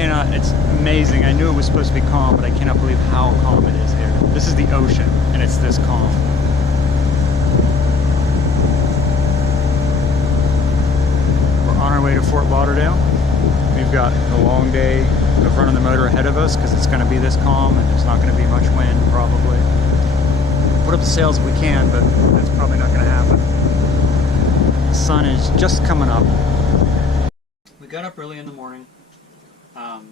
cannot, it's amazing. I knew it was supposed to be calm, but I cannot believe how calm it is here. This is the ocean, and it's this calm. We're on our way to Fort Lauderdale. We've got a long day of running the motor ahead of us because it's going to be this calm and there's not going to be much wind probably. Put up the sails if we can, but that's probably not going to happen. The sun is just coming up. We got up early in the morning,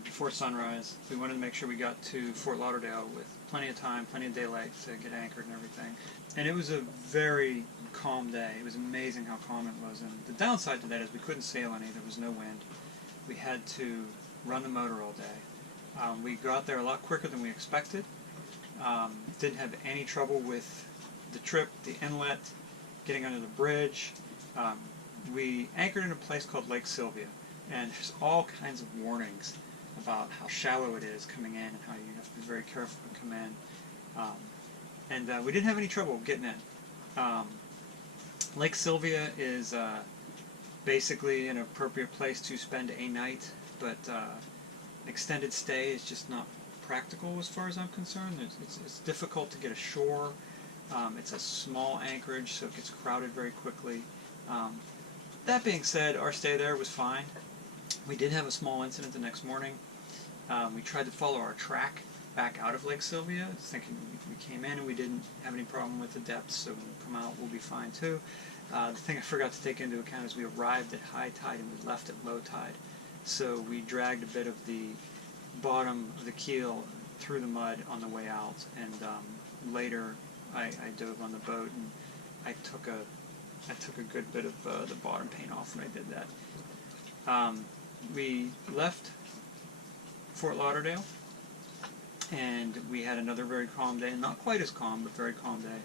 before sunrise. We wanted to make sure we got to Fort Lauderdale with plenty of time, plenty of daylight to get anchored and everything. And it was a very calm day. It was amazing how calm it was. And the downside to that is we couldn't sail any. There was no wind. We had to run the motor all day. We got there a lot quicker than we expected. Didn't have any trouble with the trip, the inlet, getting under the bridge. We anchored in a place called Lake Sylvia, and there's all kinds of warnings about how shallow it is coming in and how you have to be very careful to come in. And we didn't have any trouble getting in. Lake Sylvia is basically an appropriate place to spend a night, but extended stay is just not practical as far as I'm concerned. It's difficult to get ashore. It's a small anchorage, so it gets crowded very quickly. That being said, our stay there was fine. We did have a small incident the next morning. We tried to follow our track back out of Lake Sylvia, thinking we came in and we didn't have any problem with the depths, so when we come out we'll be fine too. The thing I forgot to take into account is we arrived at high tide and we left at low tide. So we dragged a bit of the bottom of the keel through the mud on the way out, and later I dove on the boat and I took a good bit of the bottom paint off when I did that. We left Fort Lauderdale and we had another very calm day, not quite as calm, but very calm day.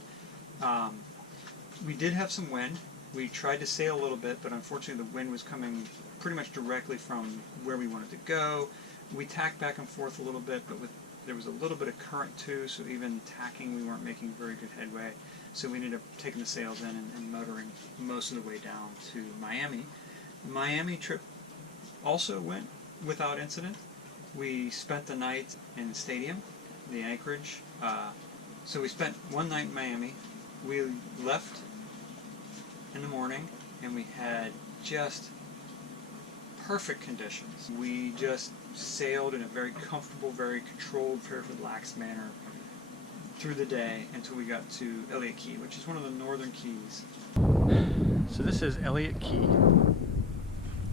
We did have some wind. We tried to sail a little bit, but unfortunately the wind was coming pretty much directly from where we wanted to go. We tacked back and forth a little bit, but there was a little bit of current too, so even tacking we weren't making very good headway. So we ended up taking the sails in and motoring most of the way down to Miami. The Miami trip also went without incident. We spent the night in the stadium, the anchorage. So we spent one night in Miami. We left in the morning and we had just perfect conditions. We just sailed in a very comfortable, very controlled, very relaxed manner through the day until we got to Elliott Key, which is one of the northern keys. So this is Elliott Key.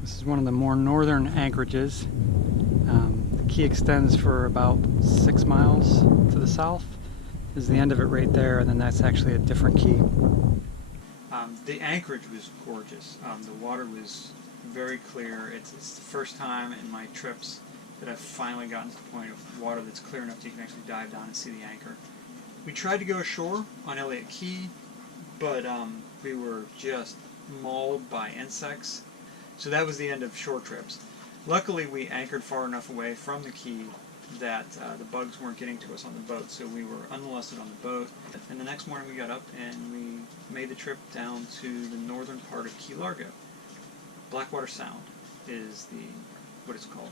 This is one of the more northern anchorages. The key extends for about 6 miles to the south. Is the end of it right there, and then that's actually a different key. The anchorage was gorgeous. The water was very clear. It's the first time in my trips that I've finally gotten to the point of water that's clear enough that you can actually dive down and see the anchor. We tried to go ashore on Elliott Key, but we were just mauled by insects. So that was the end of shore trips. Luckily, we anchored far enough away from the key that the bugs weren't getting to us on the boat, so we were unmolested on the boat. And the next morning we got up and we made the trip down to the northern part of Key Largo. Blackwater Sound is what it's called.